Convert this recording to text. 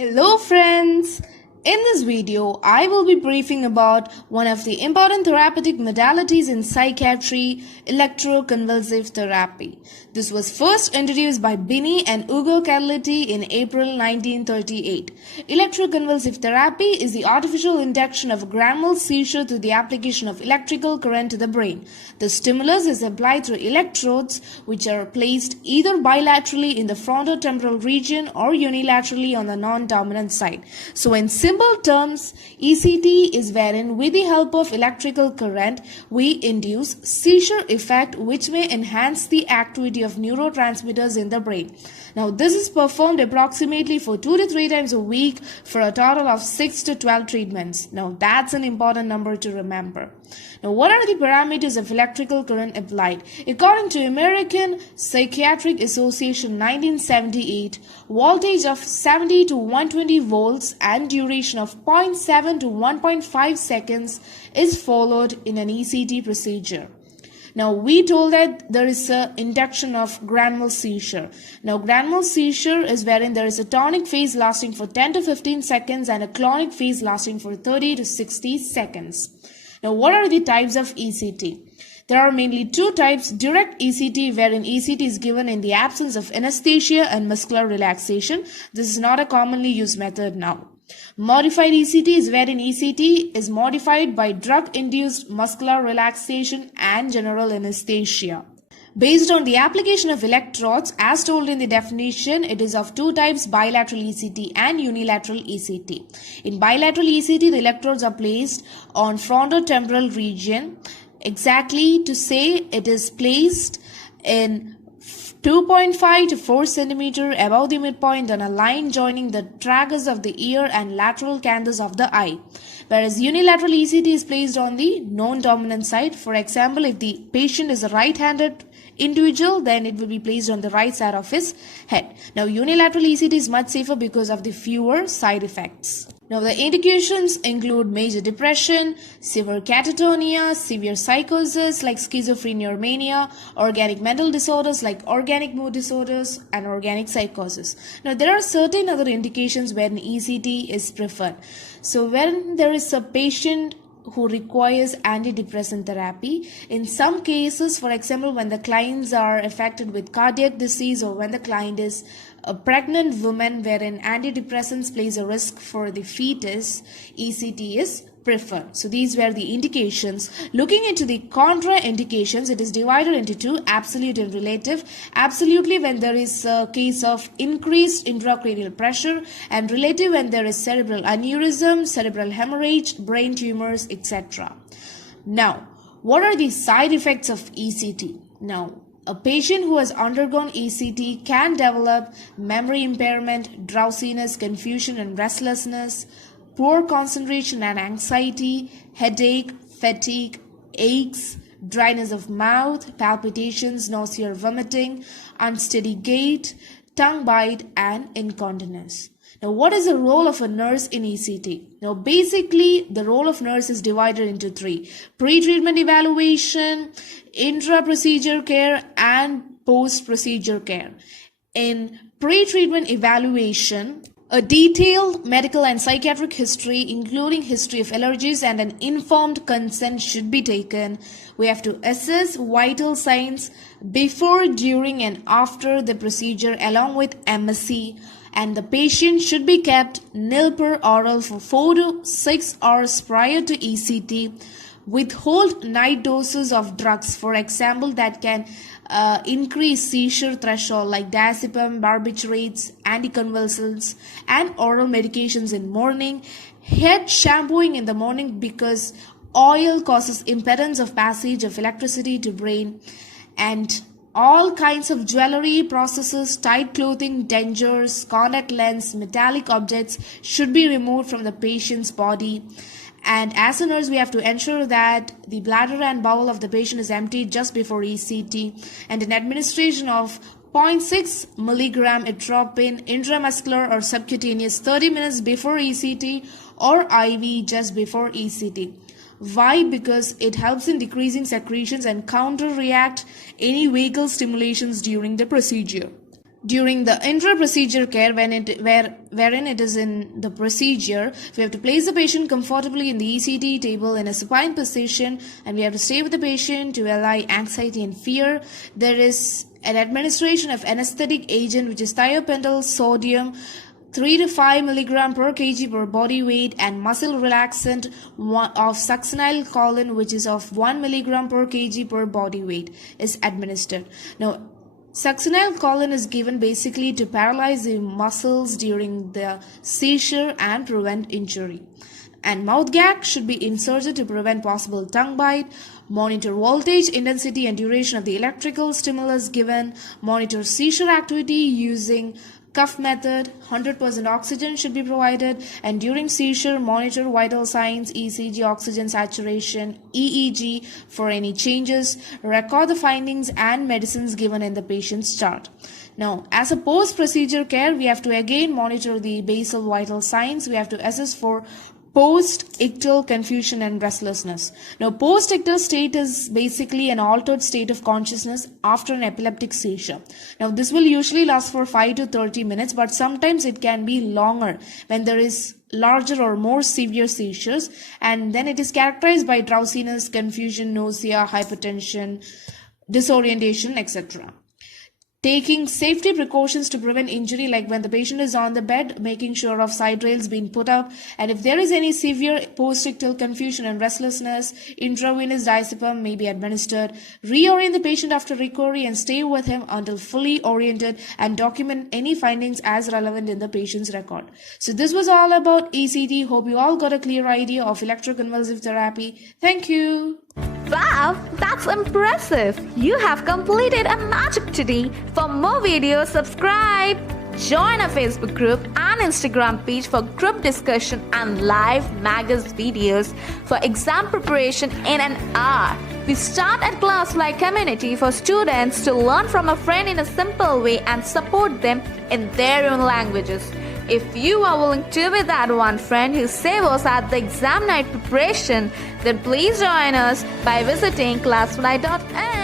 Hello friends! In this video, I will be briefing about one of the important therapeutic modalities in psychiatry, electroconvulsive therapy. This was first introduced by Binney and Ugo Carletti in April 1938. Electroconvulsive therapy is the artificial induction of a grand mal seizure through the application of electrical current to the brain. The stimulus is applied through electrodes which are placed either bilaterally in the frontotemporal region or unilaterally on the non-dominant side. So in simple terms, ECT is wherein with the help of electrical current we induce seizure effect which may enhance the activity of neurotransmitters in the brain. Now this is performed approximately for 2 to 3 times a week for a total of 6 to 12 treatments. Now that's an important number to remember. Now what are the parameters of electrical current applied? According to American Psychiatric Association 1978, voltage of 70 to 120 volts and duration of 0.7 to 1.5 seconds is followed in an ECT procedure. Now we told that there is a induction of grand mal seizure. Now grand mal seizure is wherein there is a tonic phase lasting for 10 to 15 seconds and a clonic phase lasting for 30 to 60 seconds. Now what are the types of ECT? There are mainly two types: direct ECT, wherein ECT is given in the absence of anesthesia and muscular relaxation. This is not a commonly used method now. Modified ECT is wherein ECT is modified by drug-induced muscular relaxation and general anesthesia. Based on the application of electrodes, as told in the definition, it is of two types: bilateral ECT and unilateral ECT. In bilateral ECT, the electrodes are placed on frontotemporal region. Exactly to say, it is placed in 2.5 to 4 centimeter above the midpoint on a line joining the tragus of the ear and lateral canthus of the eye. Whereas unilateral ECT is placed on the non-dominant side. For example, if the patient is a right-handed individual, then it will be placed on the right side of his head. Now unilateral ECT is much safer because of the fewer side effects. Now the indications include major depression, severe catatonia, severe psychosis like schizophrenia or mania, organic mental disorders like organic mood disorders, and organic psychosis. Now there are certain other indications when ECT is preferred. So when there is a patient who requires antidepressant therapy, in some cases, for example, when the clients are affected with cardiac disease or when the client is a pregnant woman wherein antidepressants plays a risk for the fetus, ECT is preferred. So these were the indications. Looking into the contraindications, it is divided into two: absolute and relative. Absolutely when there is a case of increased intracranial pressure, and relative when there is cerebral aneurysm, cerebral hemorrhage, brain tumors, etc. Now, what are the side effects of ECT? Now, a patient who has undergone ECT can develop memory impairment, drowsiness, confusion and restlessness, poor concentration and anxiety, headache, fatigue, aches, dryness of mouth, palpitations, nausea or vomiting, unsteady gait, tongue bite, and incontinence. Now, what is the role of a nurse in ECT? Now, basically, the role of nurse is divided into three: pre-treatment evaluation, intra-procedure care, and post-procedure care. In pre-treatment evaluation, a detailed medical and psychiatric history, including history of allergies and an informed consent, should be taken. We have to assess vital signs before, during, and after the procedure along with MSC. And the patient should be kept nil per oral for 4 to 6 hours prior to ECT. Withhold night doses of drugs, for example, that can increase seizure threshold like diazepam, barbiturates, anticonvulsants, and oral medications in morning. Head shampooing in the morning because oil causes impedance of passage of electricity to brain. And all kinds of jewelry, processes, tight clothing, dentures, contact lens, metallic objects should be removed from the patient's body. And as a nurse, we have to ensure that the bladder and bowel of the patient is emptied just before ECT, and an administration of 0.6 milligram atropine intramuscular or subcutaneous 30 minutes before ECT or IV just before ECT. Why? Because it helps in decreasing secretions and counter-react any vagal stimulations during the procedure. During the intra-procedure care, wherein it is in the procedure, we have to place the patient comfortably in the ECT table in a supine position, and we have to stay with the patient to allay anxiety and fear. There is an administration of anesthetic agent, which is thiopental sodium, 3 to 5 milligram per kg per body weight, and muscle relaxant of succinylcholine, which is of 1 milligram per kg per body weight, is administered. Now, succinylcholine is given basically to paralyze the muscles during the seizure and prevent injury. And mouth gag should be inserted to prevent possible tongue bite. Monitor voltage, intensity and duration of the electrical stimulus given. Monitor seizure activity using cuff method. 100% oxygen should be provided, and during seizure monitor vital signs, ECG, oxygen saturation, EEG for any changes. Record the findings and medicines given in the patient's chart. Now, as a post-procedure care, we have to again monitor the basal vital signs. We have to assess for post-ictal confusion and restlessness. Now, post-ictal state is basically an altered state of consciousness after an epileptic seizure. Now, this will usually last for 5 to 30 minutes, but sometimes it can be longer when there is larger or more severe seizures, and then it is characterized by drowsiness, confusion, nausea, hypertension, disorientation, etc. Taking safety precautions to prevent injury, like when the patient is on the bed, making sure of side rails being put up, and if there is any severe post-ictal confusion and restlessness, intravenous diazepam may be administered. Reorient the patient after recovery and stay with him until fully oriented, and document any findings as relevant in the patient's record. So this was all about ECT. Hope you all got a clear idea of electroconvulsive therapy. Thank you. Wow, that's impressive! You have completed a magic today. For more videos, subscribe. Join our Facebook group and Instagram page for group discussion and live magazine videos for exam preparation in an hour. We start at Classfly community for students to learn from a friend in a simple way and support them in their own languages. If you are willing to be that one friend who saves us at the exam night preparation, then please join us by visiting classfly.in.